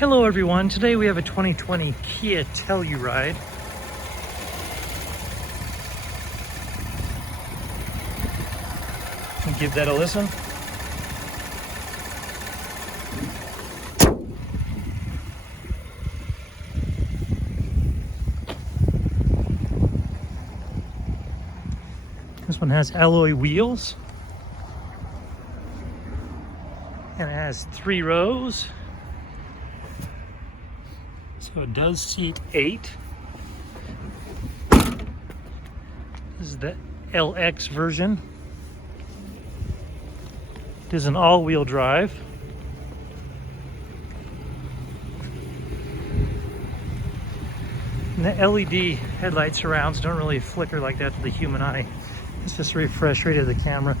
Hello everyone, today we have a 2020 Kia Telluride. Give that a listen. This one has alloy wheels and it has 3 rows. So it does seat 8. This is the LX version. It is an all-wheel drive. And the LED headlight surrounds don't really flicker like that to the human eye. It's just refresh right of the camera.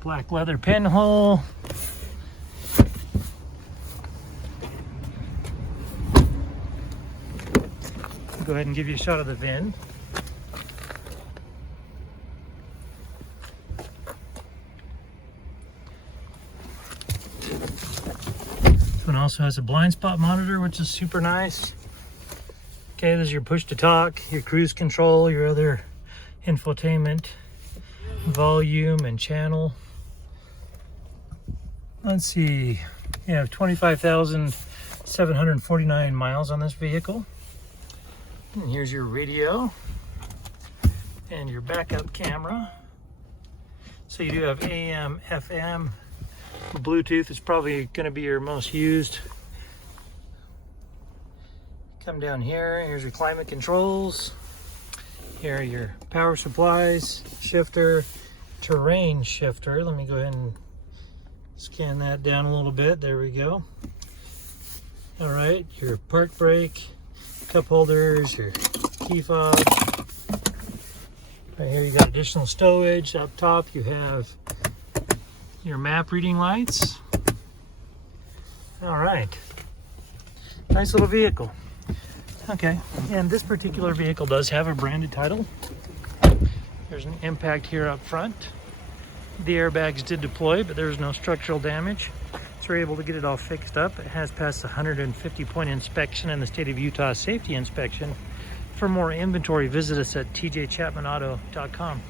Black leather pinhole. Go ahead and give you a shot of the VIN. This one also has a blind spot monitor, which is super nice. Okay, this is your push to talk, your cruise control, your other infotainment, volume and channel. Let's see, you have 25,749 miles on this vehicle. And here's your radio and your backup camera. So you do have AM, FM, Bluetooth is probably going to be your most used. Come down here, here's your climate controls. Here are your power supplies, shifter, terrain shifter. Let me go ahead and scan that down a little bit. There we go. All right, your park brake, cup holders, your key fob. Right here you got additional stowage. Up top you have your map reading lights. All right, nice little vehicle. Okay, and this particular vehicle does have a branded title. There's an impact here up front. The airbags did deploy, but there's no structural damage. So we're able to get it all fixed up. It has passed the 150-point inspection and the state of Utah safety inspection. For more inventory, visit us at tjchapmanauto.com.